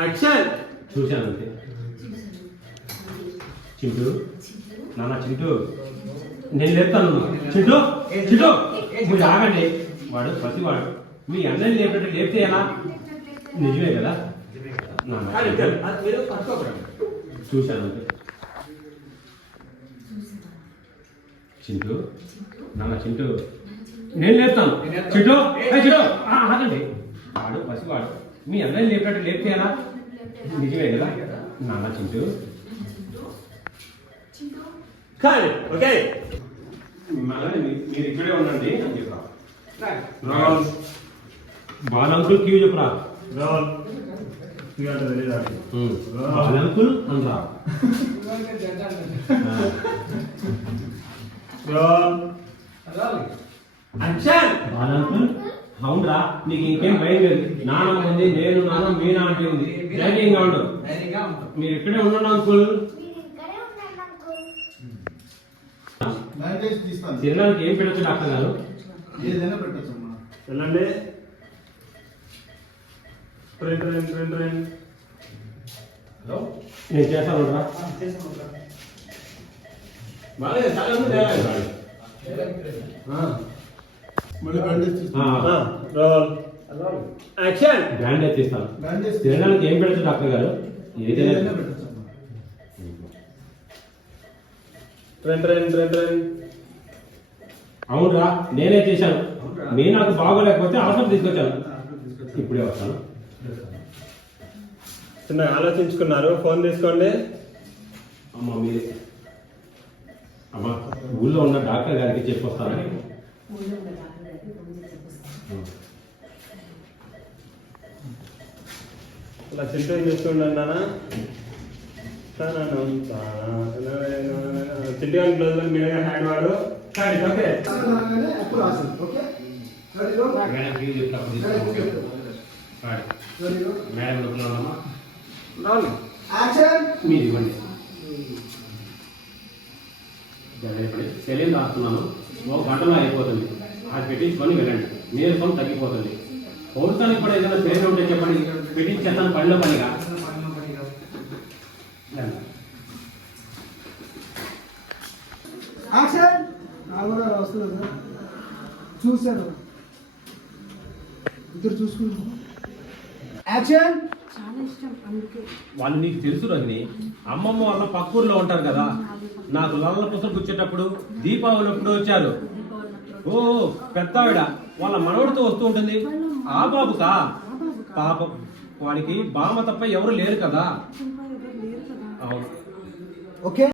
Action చూశాను అంతే చింటూ? నాన్న చింటూ? నేను లేపుతాను చింటూ? చింటూ? మీరు ఆగండి. వాడు ప్రతివాడు. మీ అన్నని లేపేటట్టు లేపితే ఎలా? నిజమే కదా? చూశాను అంతే చింటూ? నాన్న చింటూ? నేను లేపుతాను. చింటూ? చింటూ? ఆగండి. వాడు పసివాడు. మీ అన్నని లేపినట్టు లేపితే ఎలా నిజమే కదా? నాన్న చింటూ. కానీ ఓకే. మీరు ఇక్కడే ఉండండి అని చెప్పరా? బాలంకుల్ క్యూ చెప్పరా? ఇవాళ తెలీదా? బాలంకుల్ అనరా రోల్ యాక్షన్ బాలంకుల్ అవునరా నీకు ఇంకేం భయం లేదు. నాన్నమ్మ ఉంది నేను నాన్న మీ నాన్న ఉంది. ధైర్యంగా ఉండు. మీరు ఇక్కడే ఉండండి అంకుల్. తినడానికి ఏం పెట్టచ్చు డాక్టర్ గారు? ఏదైనా పెట్టచ్చమ్మా వెళ్ళండి. ట్రైన్ ట్రైన్ ట్రైన్ ట్రైన్ నేను చేస్తాను రా. బాగా చాలా యాక్షన్ బ్యాండేజ్ తినడానికి ఏం పెట్టచ్చు డాక్టర్ గారు? ఏదైనా అవునరా నేనే చేశాను. మీ నాకు బాగోలేకపోతే అవసరం తీసుకొచ్చాను. ఇప్పుడే వస్తాను. చిన్న ఆలోచించుకున్నారు. ఫోన్ తీసుకోండి. అమ్మ మీరే. అమ్మ ఊళ్ళో ఉన్న డాక్టర్ గారికి చెప్పొస్తాను ఇలా చింటూ చూసుకోండి నాన్న చింటూ గారి క్లోజ్లో మీడియా హ్యాండ్ వాడు. కానీ ఓకే అప్పుడు ఓకే మేడం చెప్పినప్పుడు మేడం యాక్షన్ మీరు ఇవ్వండి రాస్తున్నాను. ఒక గంటలో అయిపోతుంది. అది పెట్టించుకొని వెళ్ళండి. నీరసం తగ్గిపోతుంది. పౌరుషానికి కూడా ఏదైనా పేరు ఉంటే చెప్పండి. పెట్టించేస్తాను పనిలో పనిగా. చూశాను ఇద్దరు చూసుకుంటాం యాక్షన్! వాళ్ళు నీకు తెలుసు రజని అమ్మమ్మ వాళ్ళ పక్కూర్లో ఉంటారు కదా. నాకు లల్ల పుస్తకం కూర్చేటప్పుడు దీపావళి ఎప్పుడు వచ్చారు. ఓ పెద్ద ఆవిడ వాళ్ళ మనవడితో వస్తూ ఉంటుంది. ఆ బాబుకా? పాపం. వాడికి బామ తప్ప ఎవరు లేరు కదా. ఇంకా ఎవరు లేరు కదా. అవును. ఓకే.